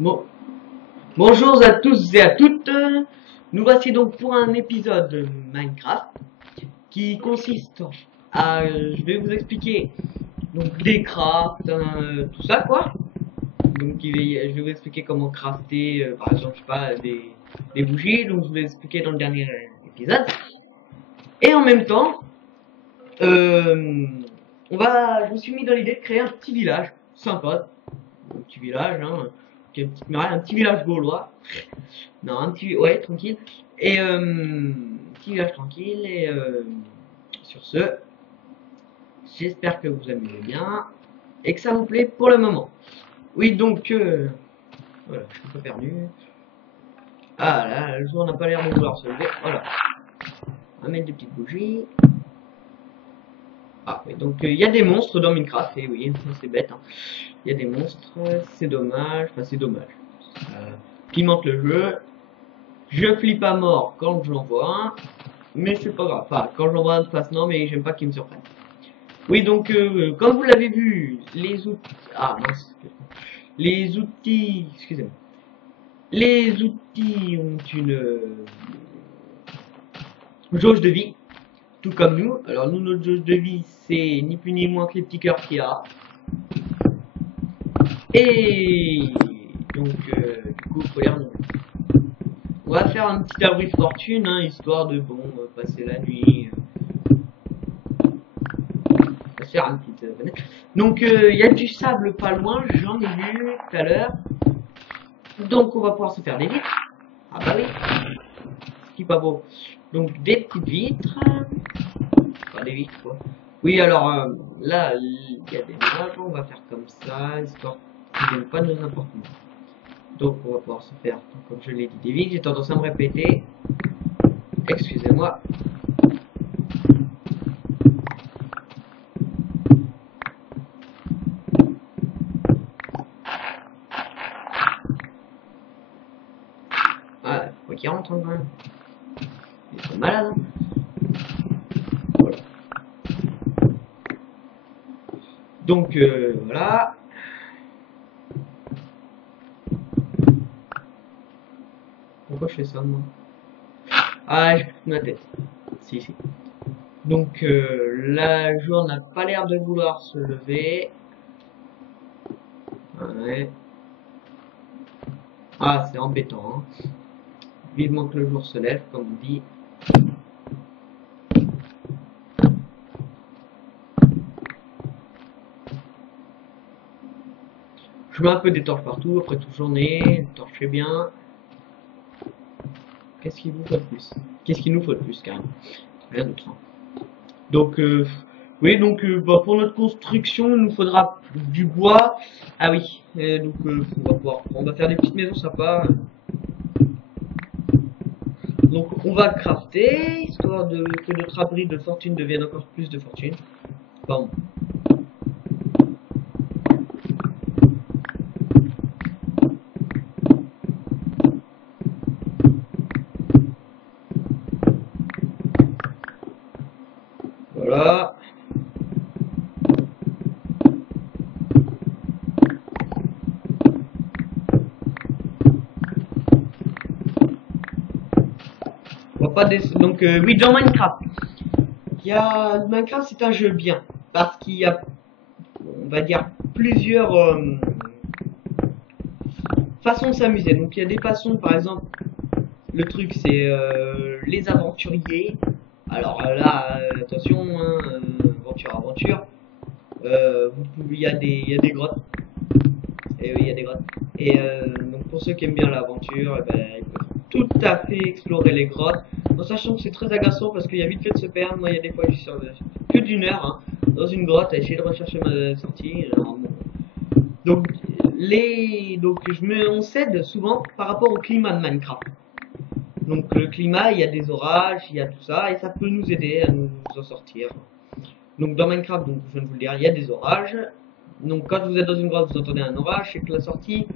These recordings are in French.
Bon, bonjour à tous et à toutes. Nous voici donc pour un épisode de Minecraft qui consiste à, je vais vous expliquer donc des crafts, tout ça quoi. Donc je vais vous expliquer comment crafter, par exemple, je sais pas, des bougies. Donc je vous l'ai expliqué dans le dernier épisode. Et en même temps, euh, je me suis mis dans l'idée de créer un petit village sympa, un petit village, hein, qui est une petite muraille, un petit village gaulois. Non, un petit, ouais, tranquille. Et petit village tranquille. Et sur ce, j'espère que vous aimez bien et que ça vous plaît pour le moment. Oui, donc, voilà, je suis un peu perdu. Ah là, le jour n'a pas l'air de vouloir se lever. Voilà, on va mettre des petites bougies. Ah oui, donc il y a des monstres dans Minecraft, et oui, c'est bête. Hein. Il y a des monstres, c'est dommage, enfin c'est dommage. Ça pimente le jeu. Je flippe à mort quand j'en vois un, mais c'est pas grave. Enfin, quand j'en vois un de face, non, mais j'aime pas qu'ils me surprennent. Oui, donc, comme vous l'avez vu, les outils... Ah, mince. Les outils... Excusez-moi. Les outils ont une jauge de vie, tout comme nous. Alors, nous, notre jauge de vie, c'est ni plus ni moins que les petits cœurs qu'il y a. Et... Donc, du coup, il faut les renommer. On va faire un petit abri de fortune, hein, histoire de, bon, passer la nuit... faire une petite fenêtre. Donc il y a du sable pas loin, j'en ai vu tout à l'heure. Donc on va pouvoir se faire des vitres. Ah bah oui, ce qui est pas beau. Donc des petites vitres. Pas des vitres quoi. Oui alors là il y a des nuages, on va faire comme ça, histoire qu'ils ne viennent pas nous importer. Donc on va pouvoir se faire, comme je l'ai dit, des vitres. J'ai tendance à me répéter. Excusez-moi. Ah, faut qu'il rentre quand même. Ils sont malades. Hein. Voilà. Donc voilà. Pourquoi je fais ça moi? Ah, je ma tête. Si, si. Donc la jour n'a pas l'air de vouloir se lever. Ouais. Ah, c'est embêtant. Hein. Vivement que le jour se lève, comme on dit. Je mets un peu des torches partout, après toute journée, torchez bien. Qu'est-ce qu'il vous faut de plus? Qu'est-ce qu'il nous faut de plus, carrément? Rien d'autre. Hein. Donc, oui, donc bah, pour notre construction, il nous faudra du bois. Ah oui, donc on va faire des petites maisons sympas. Donc on va crafter, histoire que notre abri de fortune devienne encore plus de fortune. Pardon. Voilà. On va pas donc oui, dans Minecraft. Minecraft, c'est un jeu bien parce qu'il y a, on va dire, plusieurs façons de s'amuser. Donc il y a des façons, par exemple, le truc c'est les aventuriers. Alors là, attention, hein, aventure. Il y a des grottes. Et oui, il y a des grottes. Et donc pour ceux qui aiment bien l'aventure, eh ben, ils peuvent tout à fait explorer les grottes. En sachant que c'est très agaçant parce qu'il y a vite fait de se perdre. Moi, il y a des fois, je suis sur plus d'une heure hein, dans une grotte à essayer de rechercher ma sortie. Alors, bon. Donc, on cède souvent par rapport au climat de Minecraft. Donc, le climat, il y a des orages, il y a tout ça, et ça peut nous aider à nous en sortir. Donc, dans Minecraft, donc, je viens de vous le dire, il y a des orages. Donc, quand vous êtes dans une grotte, vous entendez un orage, c'est que la sortie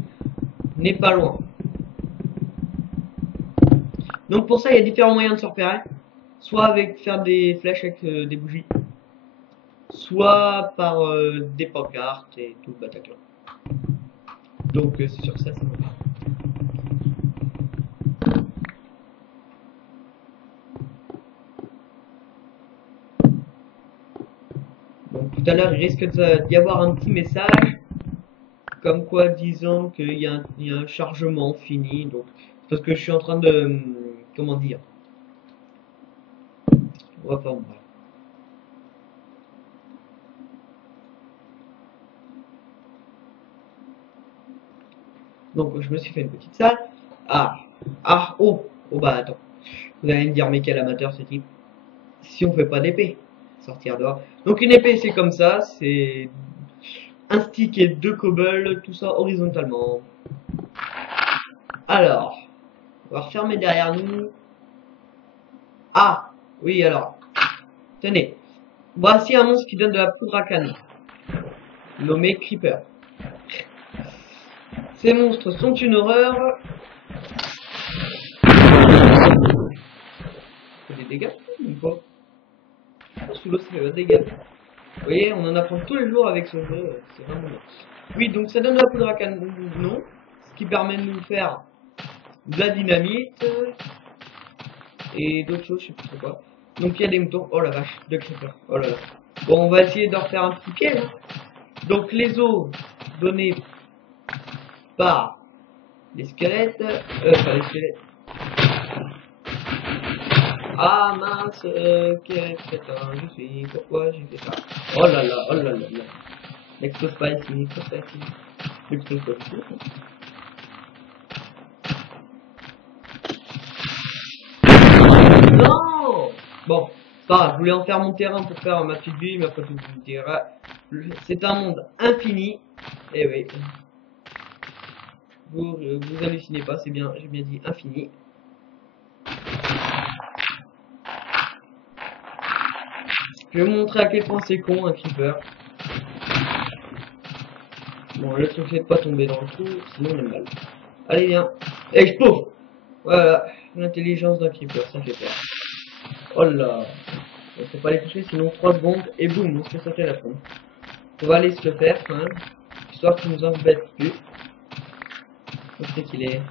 n'est pas loin. Donc pour ça, il y a différents moyens de se repérer. Soit avec faire des flèches avec des bougies, soit par des pancartes et tout le bataclan. Donc c'est sur ça, ça me va. Donc tout à l'heure, il risque d'y avoir un petit message, comme quoi disant qu'il y a un chargement fini. Donc parce que je suis en train de, comment dire, enfin, bref. Donc je me suis fait une petite salle. Oh bah attends. Vous allez me dire mais quel amateur ce type. Si on fait pas d'épée, sortir dehors. Donc une épée c'est comme ça, c'est un stick et deux cobbles, tout ça horizontalement. Alors, on va refermer derrière nous. Ah, oui alors, tenez. Voici un monstre qui donne de la poudre à canon, nommé Creeper. Ces monstres sont une horreur. Des dégâts ou pas? Sous l'eau, ça fait des dégâts. Vous voyez, on en apprend tous les jours avec ce jeu, c'est vraiment bien. Oui, donc ça donne de la poudre à canon, ce qui permet de nous faire de la dynamite et d'autres choses, je sais plus trop quoi. Donc il y a des moutons, oh la vache, de creepers, oh là là. Bon, on va essayer de refaire un petit piège. Donc les os donnés par les squelettes, pas les squelettes. Ah mince, quel crétin je suis, pourquoi j'ai fait ça? Oh là là, oh là là là. N'explose pas ici, n'explose pas ici. N'explose pas ici. Non! Bon, c'est pas grave, je voulais en faire mon terrain pour faire ma petite ville, mais après tout me dira, c'est un monde infini. Eh oui. Vous hallucinez pas, c'est bien, j'ai bien dit infini. Je vais vous montrer à quel point c'est con un creeper. Bon, le truc c'est de pas tomber dans le trou, sinon on est mal. Allez viens. Et je pauvre. Voilà, l'intelligence d'un creeper, ça fait peur. Oh là. Faut pas les toucher, sinon 3 secondes et boum, on se fait sauter la trompe. On va aller se le faire quand même, histoire qu'il nous embête plus. On sait qu'il est.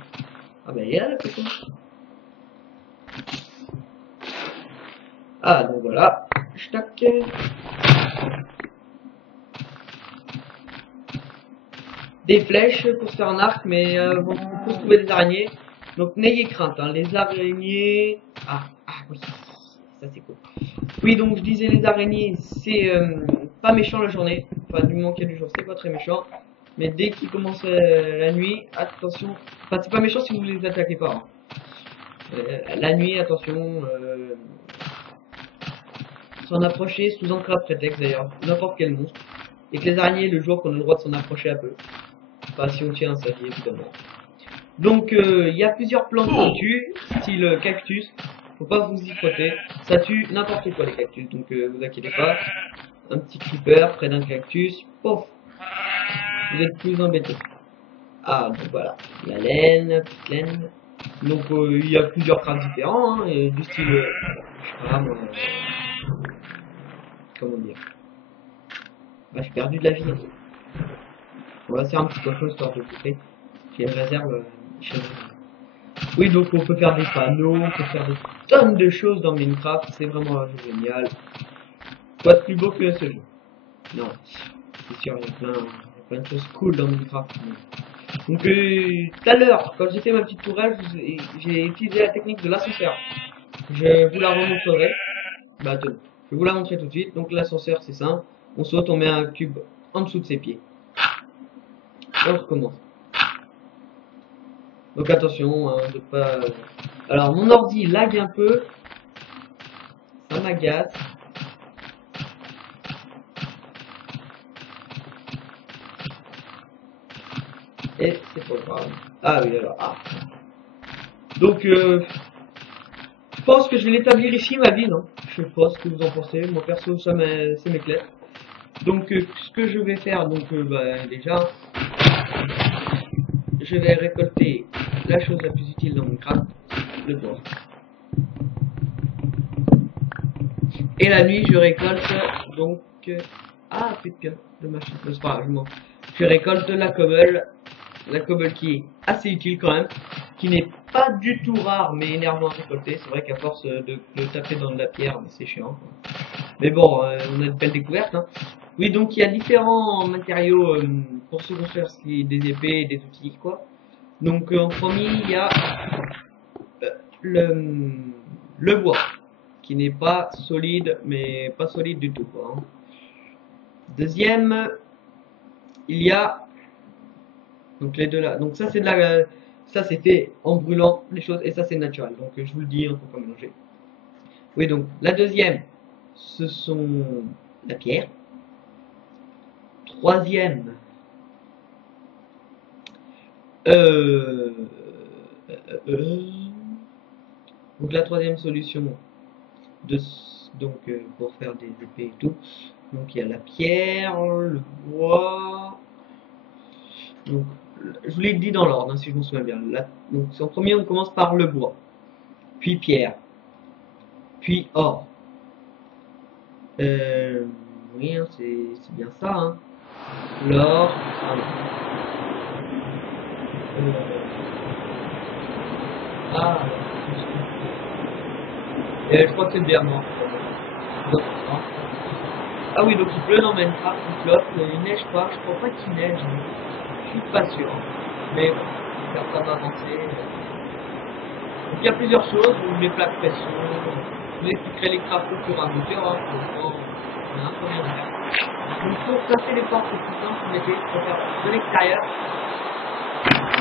Ah bah il est là le coton. Ah donc voilà. Tac. Des flèches pour se faire un arc, mais bon, il faut se trouver des araignées. Donc n'ayez crainte, hein, les araignées. Ah oui, ça c'est cool. Oui, donc je disais les araignées, c'est pas méchant la journée. Enfin, du moment qu'il y a du jour, c'est pas très méchant. Mais dès qu'il commence la nuit, attention. Enfin, c'est pas méchant si vous les attaquez pas. Hein. La nuit, attention. S'en approcher sous un crabe prétexte d'ailleurs, n'importe quel monstre. Et que les araignées, le jour qu'on a le droit de s'en approcher un peu. Enfin, si on tient à sa vie, évidemment. Donc, il y a plusieurs plantes qui tuent, style cactus. Faut pas vous y frotter. Ça tue n'importe quoi les cactus, donc vous inquiétez pas. Un petit creeper près d'un cactus, pof. Vous êtes plus embêtés. Ah, donc voilà. La laine, petite laine. Donc, il y a plusieurs crabes différents, hein, et du style, je sais pas moi, comment dire. Ah, j'ai perdu de la vie. Hein. On va faire un petit cochon histoire de couper. J'ai une réserve chez moi. Oui, donc on peut faire des panneaux, on peut faire des tonnes de choses dans Minecraft. C'est vraiment un jeu génial. Quoi de plus beau que ce jeu? Non, c'est sûr, il y a plein de choses cool dans Minecraft. Donc tout à l'heure, quand j'ai fait ma petite tourelle, j'ai utilisé la technique de l'ascenseur. Je vous la remontrerai. Bah tenez, je vais vous la montrer tout de suite. Donc l'ascenseur c'est simple. On saute, on met un cube en dessous de ses pieds. Et on recommence. Donc attention, hein, de pas... Alors mon ordi lag un peu. Ça m'agace. Et c'est pas grave. Ah oui alors. Ah. Donc je pense que je vais l'établir ici ma ville. Hein. Je sais pas ce que vous en pensez. Moi perso ça m'éclaire. Donc ce que je vais faire, donc bah, déjà, je vais récolter la chose la plus utile dans Minecraft, le bois. Et la nuit je récolte donc ah putain, dommage, c'est pas grave, je récolte la cobble la cobble qui est assez utile quand même, qui n'est pas du tout rare mais énervant à récolter. C'est vrai qu'à force de taper dans de la pierre, c'est chiant, quoi. Mais bon, on a de belles découvertes, hein. Oui, donc il y a différents matériaux pour se construire, ce qui est des épées et des outils, quoi. Donc en premier, il y a le bois, qui n'est pas solide, mais pas solide du tout, quoi, hein. Deuxième, il y a donc les deux là. Donc ça c'est de la, ça c'est fait en brûlant les choses et ça c'est naturel. Donc je vous le dis, on peut pas mélanger. Oui, donc la deuxième, ce sont la pierre. Troisième, euh, donc la troisième solution de donc pour faire des épées et tout. Donc il y a la pierre, le bois. Donc je vous l'ai dit dans l'ordre, hein, si je me souviens bien. Là, donc en premier on commence par le bois, puis pierre, puis or. Oui, hein, c'est bien ça, hein. L'or. Ah, je crois que c'est le diamant. Ah oui, donc il pleut dans Minecraft, il flotte, il neige pas, je crois pas qu'il neige, hein. Je suis pas sûr. Mais bon, ça va avancer. Donc il y a plusieurs choses, les plaques pression, je vous expliquerai les crafts au fur et à mesure, hein, pour l'instant, on a un peu rien à faire. Donc pour passer les portes, c'est plus simple, vous mettez, faut faire de l'extérieur.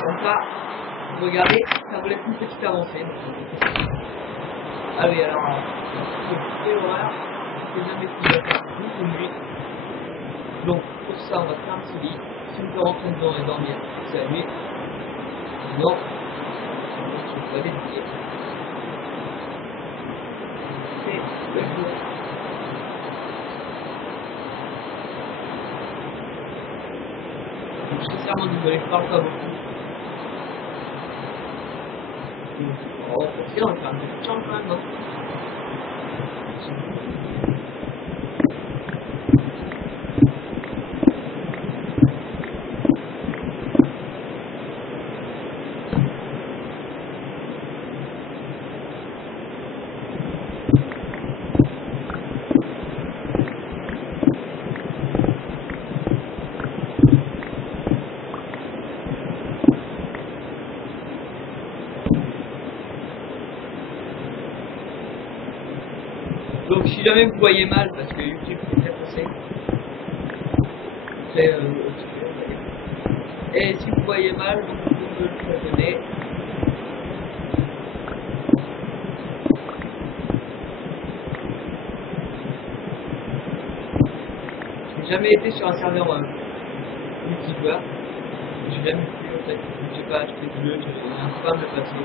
Comme ça, vous regardez, ça vous laisse une petite avancée. Ah oui, alors, c'est l'horreur, c'est jamais ce qu'il va faire, c'est nuit. Donc pour ça, on va faire un petit lit. Si on peut rentrer dedans et dormir, c'est la nuit. Sinon, je peux aller dire. C'est le jour. Donc, je suis sincèrement désolé, je parle pas beaucoup. Oh, c'est on va faire un petit champ quand même, hein. Donc si jamais vous voyez mal, parce que YouTube est très foncé, et si vous voyez mal, donc vous me le prévenez. J'ai jamais été sur un serveur multijoueur, j'ai jamais pu en fait, j'ai pas acheté de jeu, j'ai pas me passer.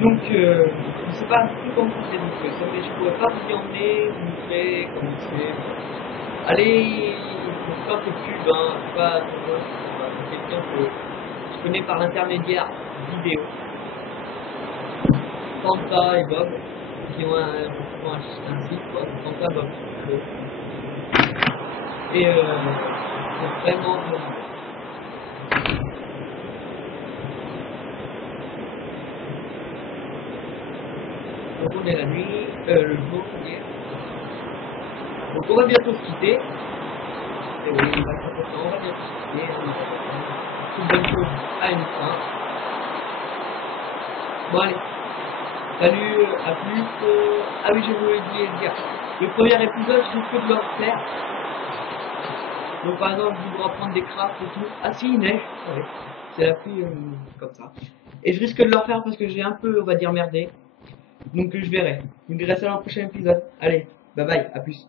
Donc, je ne sais pas plus comment c'est, donc je ne pourrais pas vous y emmener, vous montrer comment c'est. Allez, pour faire un peu de pub, hein, pas quelqu'un que je connais par l'intermédiaire vidéo. Fanta et Bob, qui ont un site, quoi, Fanta Bob. Et c'est vraiment donc on est la nuit, le jour, donc on va bientôt se quitter. Et oui, on va bientôt se quitter. Toute bonne chose à une fin. Bon allez, salut, à plus. Ah oui, j'ai oublié de dire. Le premier épisode, je risque de le refaire. Donc par exemple, je voudrais prendre des crafts et tout. Ah si, il neige, ouais. C'est la pluie comme ça. Et je risque de le refaire parce que j'ai un peu, on va dire, merdé. Donc je verrai. Je vous dirai ça dans le prochain épisode. Allez, bye bye, à plus.